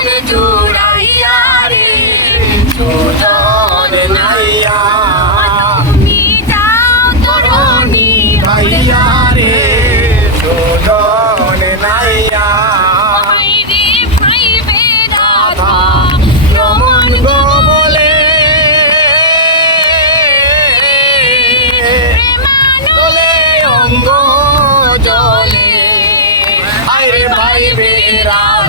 মন জুড়াইয়া রে সুজন নাইয়া। তুমি যাও তরুণী ভাইয়া রে সুজন নাইয়া Bye, Bye,